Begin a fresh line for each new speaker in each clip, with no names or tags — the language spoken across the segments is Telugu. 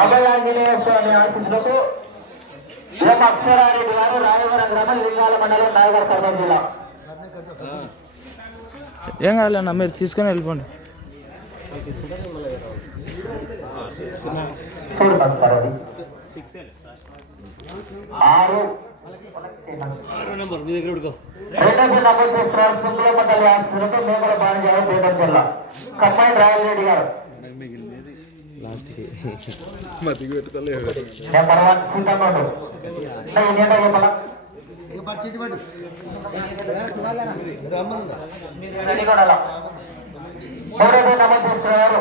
అభయాంజనేయ స్వామి ఆశీస్సులకు ఎం అక్షరారెడ్డి గారు రాయవరం గ్రామం లింగాల మండలం నాయగర్ కర్నూలు జిల్లా.
ఏం కావాలన్నా మీరు తీసుకొని వెళ్ళిపోండి.
ఆరు. కమ్మాయి గారు.
మతికి పెట్టుకోలేదు
మూడోది నమోదు చేస్తున్నారు.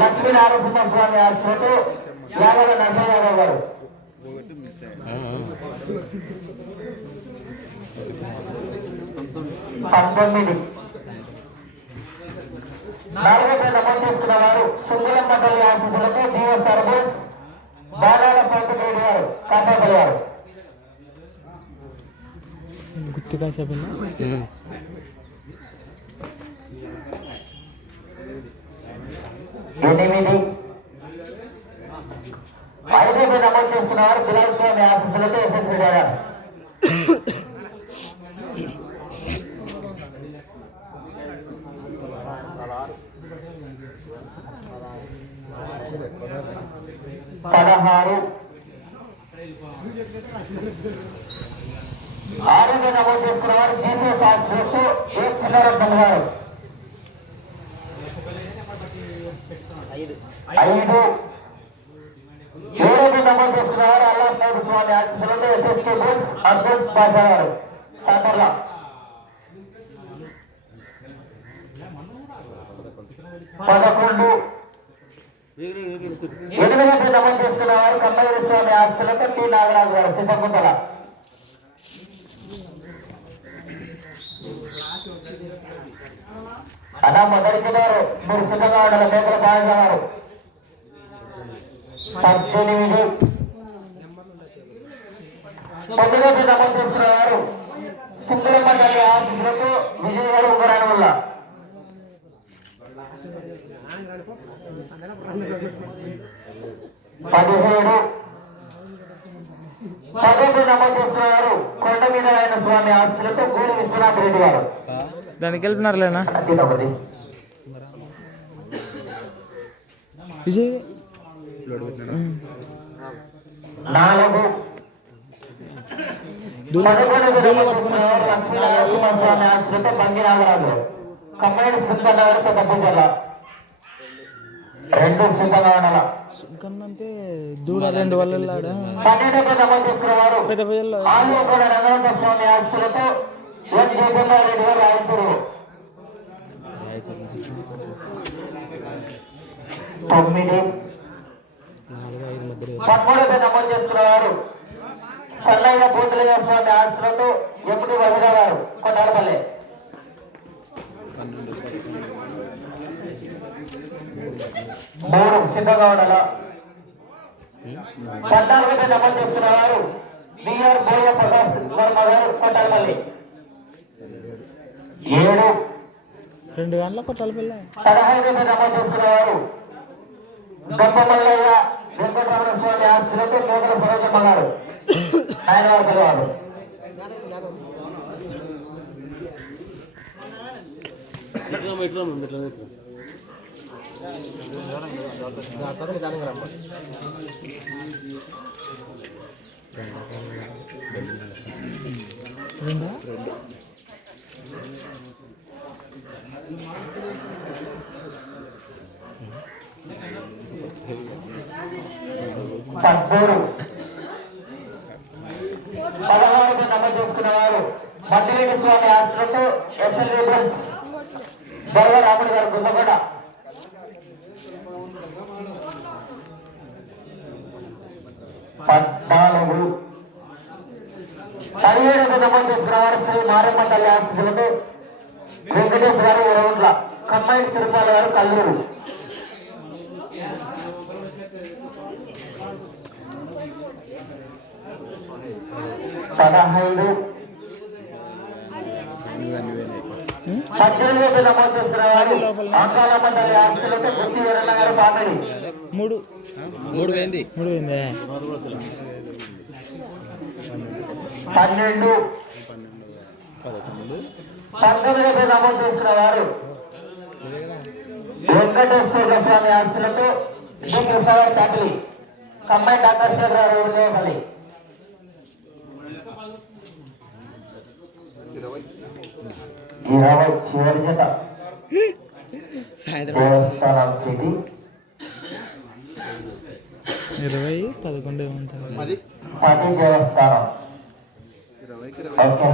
లక్ష్మీ నారసింహ స్వామి గారు. పంతొమ్మిది. నాలుగో నమోదు చేస్తున్న వారు సుంగులం మండలి ఆఫీసులతో జీవ సర్వీస్ బాణాల పంతులేడు గారు కాంతాపల్లి గారు
గుర్తుగా
ఎనిమిది. ఐదో నమోదు చేస్తున్న వారు గులాబ్ స్వామి ఆఫీసులతో ఎస్ఎస్సీ గారు. ఆరోగ్య నమోదు చేసుకున్న వారు జీసస్ ఆఫీసు ఏ చిన్నారత్నం గారు ఐదు. ఏడోది నమోదు చేసుకున్న అల్లా అల్లాహ్ స్వామి ఆశీస్సులతో ఎస్ఎస్కే బోస్ అర్జున్ బాషా గారు పదకొండు. ఎనిమిది నమోదు చేసుకున్న వారు కమ్మగిరి స్వామి ఆస్తులతో టి నాగరాజు గారు సిద్ధకుంటల అలా మొదటి వారు మీరు సిద్ధంగా ఉండాలి పేపర్ బాగా గారు పద్దెనిమిది తొమ్మిది నమోదు చేసుకున్న వారు సింగళమండలి ఆఫీసులకు విజయవాడ ఉంగరాని వల్ల. పదిహేడు. పదకొండు నమోదు చేస్తున్నారు కొండ మీద ఆయన స్వామి ఆస్తులతో గూడి విశ్వనాథ్ రెడ్డి గారు.
దానికి వెళ్ళినారులేనా విజయ్?
రెండు
కన్నంటే దూడ రెండు వల్ల పెద్ద పెద్ద
ఆలు కూడా రంగనాథ స్వామి ఆస్తులతో రెడ్డి గారు రాయచూరు తొమ్మిది.
నాలుగు
నమోదు చేసుకున్నవారు సన్నయ్య పోతులయ్య స్వామి ఆస్తులతో ఎప్పుడు వదిన గారు కొట్టాలపల్లి మూడు సిద్ధంగా ఉండాల పద్నాలుగు నమోదు చేస్తున్నారు బిఆర్ బోయ ప్రకాష్ వర్మ గారు కొట్టాలపల్లి ఏడు.
రెండు గంటల కొట్టాలి పిల్ల.
పదహైదు నమోదు గొప్పమల్లయ్య వెంకటరమణ స్వామి ఆస్తులతో నూతన ఆయన వారు
రెండా?
పదమూడు పదహారు నమోదు చేసుకున్నవారు మధ్యలేని స్వామి ఆస్తులతో ఎస్ఎల్ఏ బస్ బర్వ రాముడు గారు గుందగొండ పద్నాలుగు. పదిహేడు నమోదు చేసుకున్నవారు శ్రీ మారమ్మ తల్లి ఆస్తులతో వెంకటేశ్వర గారు ఇరవై కమ్మాయి తిరుపాల గారు కల్లూరు. పదహైదు. పద్దెనిమిది వేల నమోదు చేస్తున్న వారు అంకాలమ్మ తల్లి ఆస్తులతో గుర్తి వీరన్న గారు పాతడి
మూడు.
మూడు పోయింది
మూడు పోయిందే
పన్నెండు. పంతొమ్మిది వేల నమోదు చేస్తున్న వారు వెంకటేశ్వర స్వామి ఆస్తులతో డి కృష్ణగారి తండ్రి కమ్మాయి డాక్టర్ గారు
ఇరవై
ఇరవై చివరి జత
సాయంత్రం
దేవస్థానం సిటీ
ఇరవై పదకొండు ఏమంటారు
పది
పది దేవస్థానం
ఇరవైకి ఇరవై
ఓకే